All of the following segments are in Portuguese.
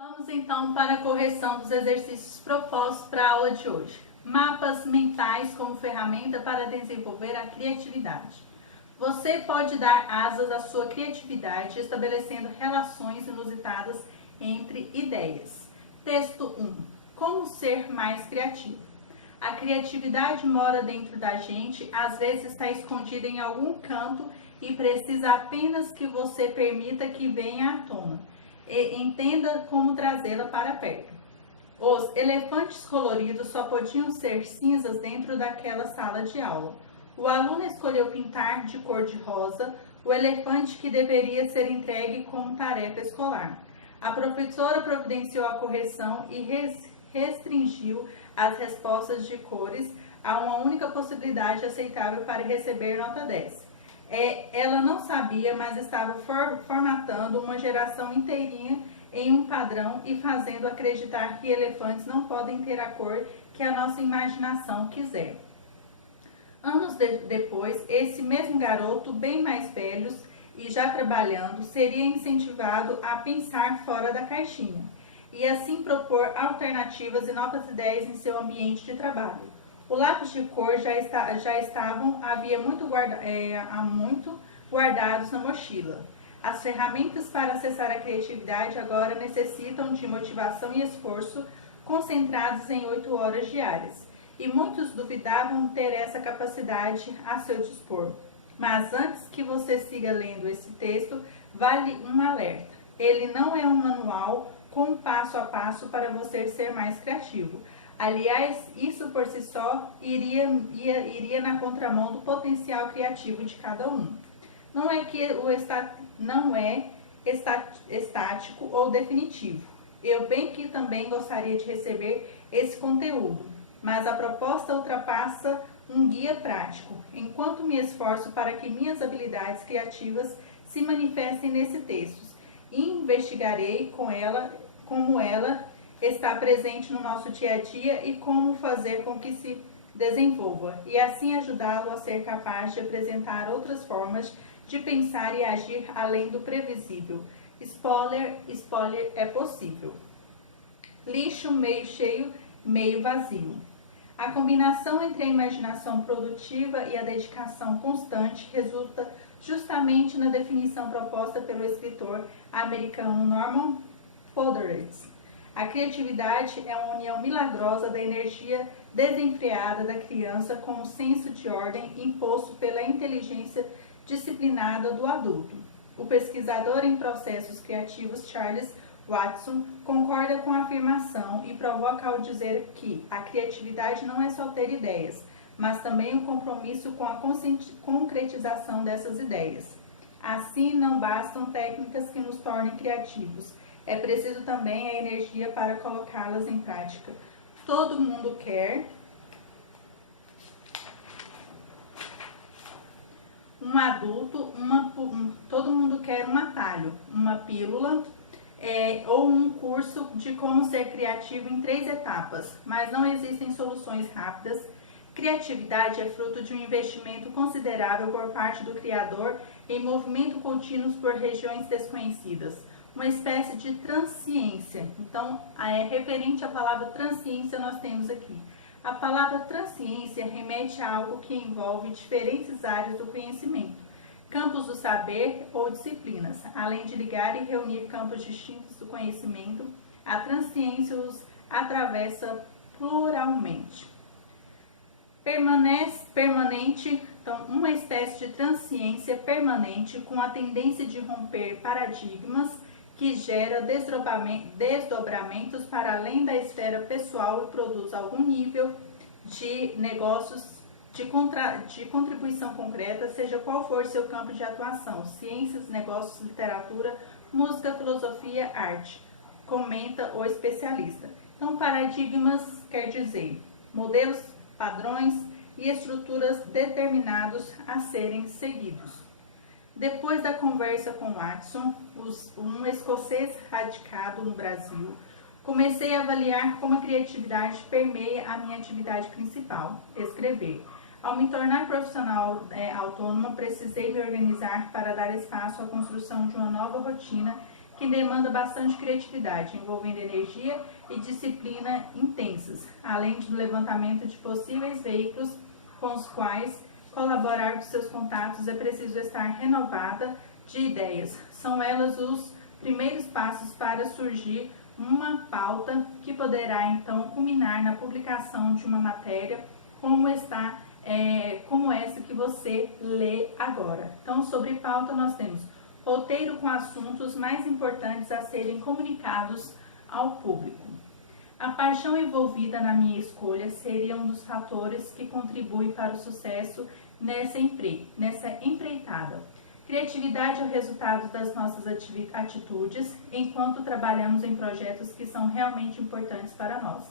Vamos então para a correção dos exercícios propostos para a aula de hoje. Mapas mentais como ferramenta para desenvolver a criatividade. Você pode dar asas à sua criatividade estabelecendo relações inusitadas entre ideias. Texto 1. Como ser mais criativo? A criatividade mora dentro da gente, às vezes está escondida em algum canto e precisa apenas que você permita que venha à tona. E entenda como trazê-la para perto. Os elefantes coloridos só podiam ser cinzas dentro daquela sala de aula. O aluno escolheu pintar de cor de rosa o elefante que deveria ser entregue como tarefa escolar. A professora providenciou a correção e restringiu as respostas de cores a uma única possibilidade aceitável para receber nota 10. Ela não sabia, mas estava formatando uma geração inteirinha em um padrão e fazendo acreditar que elefantes não podem ter a cor que a nossa imaginação quiser. Anos depois, esse mesmo garoto, bem mais velho e já trabalhando, seria incentivado a pensar fora da caixinha e assim propor alternativas e novas ideias em seu ambiente de trabalho. O lápis de cor já estavam há muito guardados na mochila. As ferramentas para acessar a criatividade agora necessitam de motivação e esforço concentrados em 8 horas diárias. E muitos duvidavam ter essa capacidade a seu dispor. Mas antes que você siga lendo esse texto, vale um alerta. Ele não é um manual com passo a passo para você ser mais criativo. Aliás, isso por si só iria na contramão do potencial criativo de cada um. Não é estático ou definitivo. Eu bem que também gostaria de receber esse conteúdo, mas a proposta ultrapassa um guia prático, enquanto me esforço para que minhas habilidades criativas se manifestem nesse texto. Investigarei como ela está presente no nosso dia a dia e como fazer com que se desenvolva, e assim ajudá-lo a ser capaz de apresentar outras formas de pensar e agir além do previsível. Spoiler, é possível. Lixo meio cheio, meio vazio. A combinação entre a imaginação produtiva e a dedicação constante resulta justamente na definição proposta pelo escritor americano Norman Podhoretz. A criatividade é uma união milagrosa da energia desenfreada da criança com o senso de ordem imposto pela inteligência disciplinada do adulto. O pesquisador em processos criativos Charles Watson concorda com a afirmação e provoca ao dizer que a criatividade não é só ter ideias, mas também o compromisso com a concretização dessas ideias. Assim, não bastam técnicas que nos tornem criativos. É preciso também a energia para colocá-las em prática. Todo mundo quer um adulto, todo mundo quer um atalho, uma pílula ou um curso de como ser criativo em 3 etapas, mas não existem soluções rápidas. Criatividade é fruto de um investimento considerável por parte do criador em movimento contínuo por regiões desconhecidas. Uma espécie de transciência. Então, referente à palavra transciência, nós temos aqui. A palavra transciência remete a algo que envolve diferentes áreas do conhecimento, campos do saber ou disciplinas. Além de ligar e reunir campos distintos do conhecimento, a transciência os atravessa pluralmente. Permanente, então, uma espécie de transciência permanente com a tendência de romper paradigmas que gera desdobramentos para além da esfera pessoal e produz algum nível de negócios de contribuição concreta, seja qual for seu campo de atuação, ciências, negócios, literatura, música, filosofia, arte, comenta o especialista. Então, paradigmas quer dizer modelos, padrões e estruturas determinados a serem seguidos. Depois da conversa com Watson, um escocês radicado no Brasil, comecei a avaliar como a criatividade permeia a minha atividade principal, escrever. Ao me tornar profissional autônoma, precisei me organizar para dar espaço à construção de uma nova rotina que demanda bastante criatividade, envolvendo energia e disciplina intensas, além do levantamento de possíveis veículos com os quais colaborar com seus contatos. É preciso estar renovada de ideias. São elas os primeiros passos para surgir uma pauta que poderá então culminar na publicação de uma matéria como essa que você lê agora. Então, sobre pauta nós temos roteiro com assuntos mais importantes a serem comunicados ao público. A paixão envolvida na minha escolha seria um dos fatores que contribui para o sucesso nessa empreitada. Criatividade é o resultado das nossas atitudes enquanto trabalhamos em projetos que são realmente importantes para nós.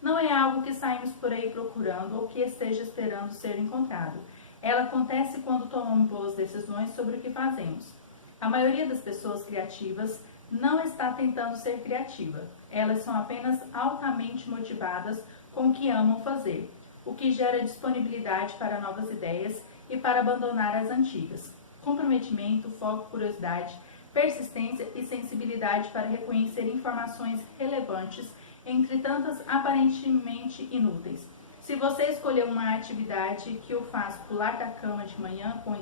Não é algo que saímos por aí procurando ou que esteja esperando ser encontrado. Ela acontece quando tomamos boas decisões sobre o que fazemos. A maioria das pessoas criativas não está tentando ser criativa. Elas são apenas altamente motivadas com o que amam fazer, o que gera disponibilidade para novas ideias e para abandonar as antigas. Comprometimento, foco, curiosidade, persistência e sensibilidade para reconhecer informações relevantes entre tantas aparentemente inúteis. Se você escolher uma atividade que o faz pular da cama de manhã com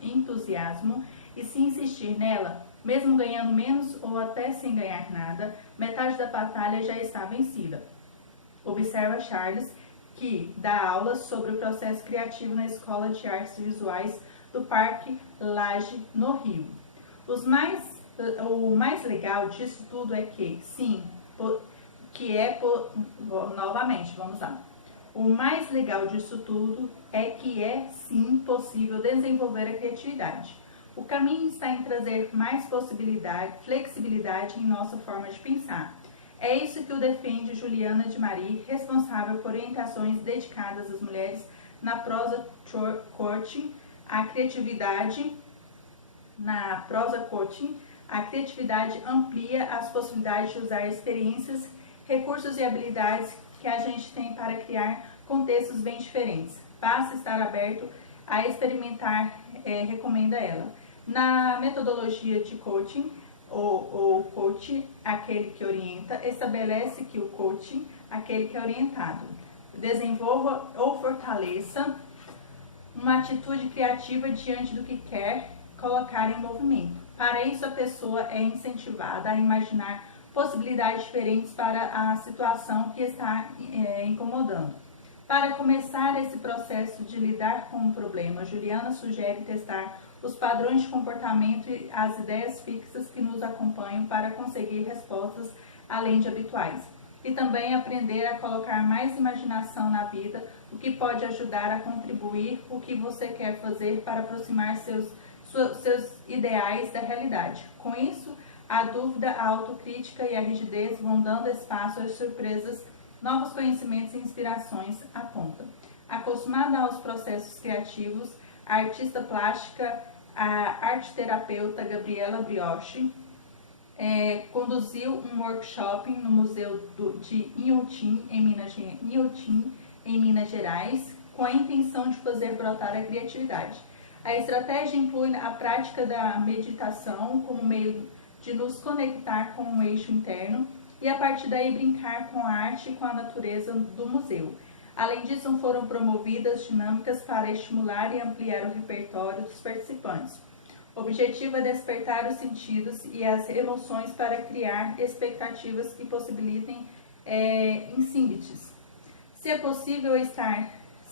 entusiasmo e se insistir nela, mesmo ganhando menos ou até sem ganhar nada, metade da batalha já está vencida. Observa Charles, que dá aulas sobre o processo criativo na Escola de Artes Visuais do Parque Lage, no Rio. O mais legal disso tudo é que, novamente, vamos lá. O mais legal disso tudo é que é sim possível desenvolver a criatividade. O caminho está em trazer mais possibilidade, flexibilidade em nossa forma de pensar. É isso que o defende Juliana de Marie, responsável por orientações dedicadas às mulheres na prosa coaching. A criatividade amplia as possibilidades de usar experiências, recursos e habilidades que a gente tem para criar contextos bem diferentes. Basta estar aberto a experimentar, recomenda ela. Na metodologia de coaching, o coach, aquele que orienta, estabelece que o coaching, aquele que é orientado, desenvolva ou fortaleça uma atitude criativa diante do que quer colocar em movimento. Para isso, a pessoa é incentivada a imaginar possibilidades diferentes para a situação que está incomodando. Para começar esse processo de lidar com o problema, Juliana sugere testar os padrões de comportamento e as ideias fixas que nos acompanham para conseguir respostas além de habituais. E também aprender a colocar mais imaginação na vida, o que pode ajudar a contribuir o que você quer fazer para aproximar seus ideais da realidade. Com isso, a dúvida, a autocrítica e a rigidez vão dando espaço às surpresas, novos conhecimentos e inspirações, aponta. Acostumada aos processos criativos, a artista plástica, a arteterapeuta Gabriela Brioche, conduziu um workshop no Museu de Inhotim, em Minas Gerais, com a intenção de fazer brotar a criatividade. A estratégia inclui a prática da meditação como meio de nos conectar com o eixo interno e a partir daí brincar com a arte e com a natureza do museu. Além disso, foram promovidas dinâmicas para estimular e ampliar o repertório dos participantes. O objetivo é despertar os sentidos e as emoções para criar expectativas que possibilitem insímbites. Se é possível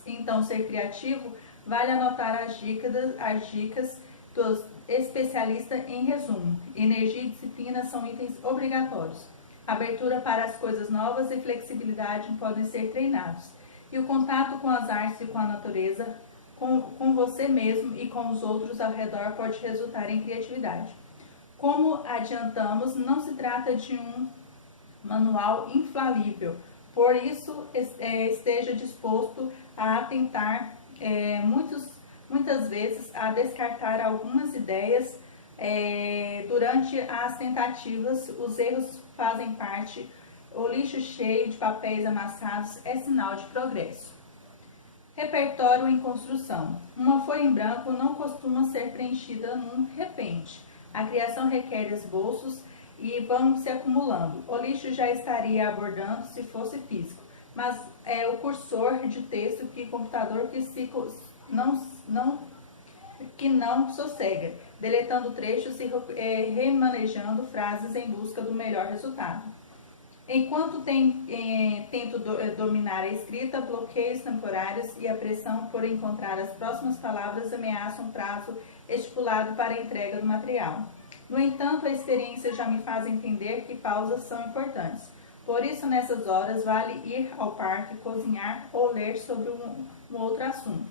então ser criativo, vale anotar as dicas dos especialistas em resumo. Energia e disciplina são itens obrigatórios. Abertura para as coisas novas e flexibilidade podem ser treinados. E o contato com as artes e com a natureza, com você mesmo e com os outros ao redor pode resultar em criatividade. Como adiantamos, não se trata de um manual infalível. Por isso, esteja disposto a tentar muitas vezes a descartar algumas ideias. Durante as tentativas, os erros fazem parte. O lixo cheio de papéis amassados é sinal de progresso. Repertório em construção. Uma folha em branco não costuma ser preenchida num repente. A criação requer esboços e vão se acumulando. O lixo já estaria abordando se fosse físico, mas é o cursor de texto que computador que não sossega, deletando trechos e remanejando frases em busca do melhor resultado. Enquanto tento dominar a escrita, bloqueios temporários e a pressão por encontrar as próximas palavras ameaçam um prazo estipulado para a entrega do material. No entanto, a experiência já me faz entender que pausas são importantes. Por isso, nessas horas, vale ir ao parque, cozinhar ou ler sobre um outro assunto.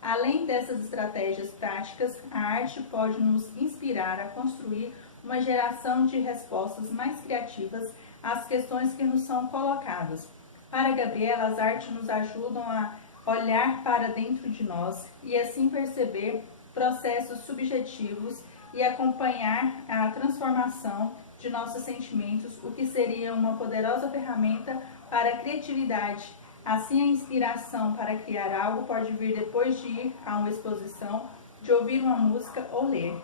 Além dessas estratégias práticas, a arte pode nos inspirar a construir uma geração de respostas mais criativas às questões que nos são colocadas. Para Gabriela, as artes nos ajudam a olhar para dentro de nós e assim perceber processos subjetivos e acompanhar a transformação de nossos sentimentos, o que seria uma poderosa ferramenta para a criatividade. Assim, a inspiração para criar algo pode vir depois de ir a uma exposição, de ouvir uma música ou ler.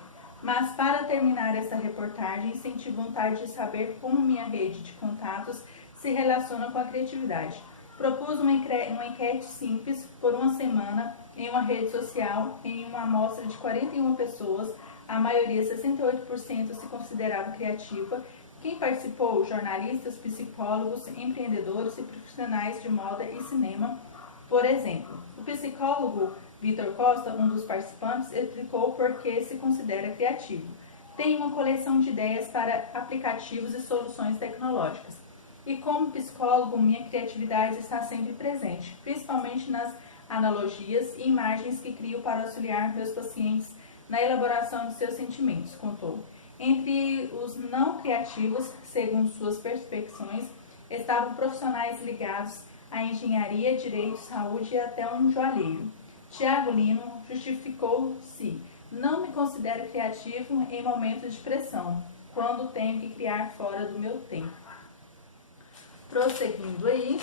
Mas, para terminar essa reportagem, senti vontade de saber como minha rede de contatos se relaciona com a criatividade. Propus uma enquete simples por uma semana em uma rede social, em uma amostra de 41 pessoas, a maioria, 68%, se considerava criativa. Quem participou? Jornalistas, psicólogos, empreendedores e profissionais de moda e cinema, por exemplo. O psicólogo Vitor Costa, um dos participantes, explicou por que se considera criativo. Tem uma coleção de ideias para aplicativos e soluções tecnológicas. E como psicólogo, minha criatividade está sempre presente, principalmente nas analogias e imagens que crio para auxiliar meus pacientes na elaboração de seus sentimentos, contou. Entre os não criativos, segundo suas percepções, estavam profissionais ligados à engenharia, direito, saúde e até um joalheiro. Tiago Lino justificou-se: não me considero criativo em momentos de pressão, quando tenho que criar fora do meu tempo. Prosseguindo aí,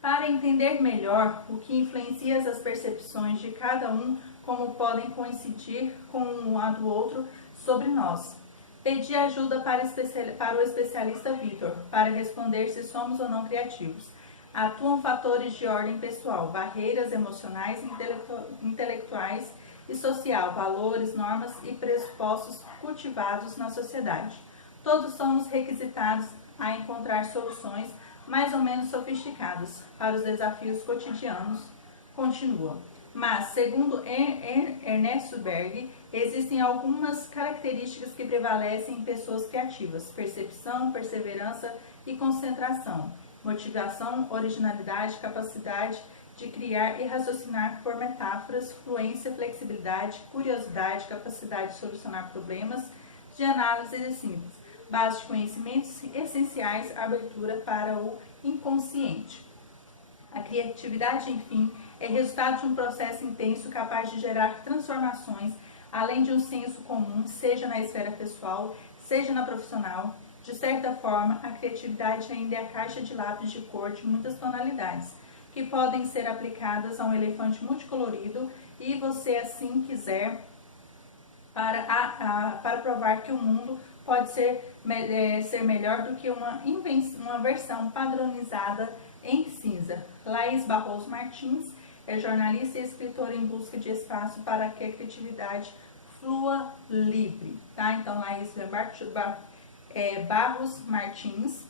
para entender melhor o que influencia as percepções de cada um, como podem coincidir com a do outro sobre nós. Pedi ajuda para o especialista Vitor, para responder se somos ou não criativos. Atuam fatores de ordem pessoal, barreiras emocionais, intelectuais e social, valores, normas e pressupostos cultivados na sociedade. Todos somos requisitados a encontrar soluções mais ou menos sofisticadas para os desafios cotidianos, continua. Mas, segundo Ernesto Berg, existem algumas características que prevalecem em pessoas criativas: percepção, perseverança e concentração, motivação, originalidade, capacidade de criar e raciocinar por metáforas, fluência, flexibilidade, curiosidade, capacidade de solucionar problemas, de análise de síntese, base de conhecimentos essenciais, abertura para o inconsciente. A criatividade, enfim, é resultado de um processo intenso capaz de gerar transformações, além de um senso comum, seja na esfera pessoal, seja na profissional. De certa forma, a criatividade ainda é a caixa de lápis de cor de muitas tonalidades, que podem ser aplicadas a um elefante multicolorido e você assim quiser, para provar que o mundo pode ser melhor do que uma versão padronizada em cinza. Laís Barros Martins é jornalista e escritora em busca de espaço para que a criatividade flua livre. Tá? Então, Laís Barros Martins,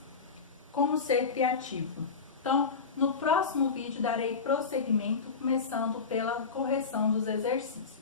como ser criativo. Então, no próximo vídeo darei prosseguimento, começando pela correção dos exercícios.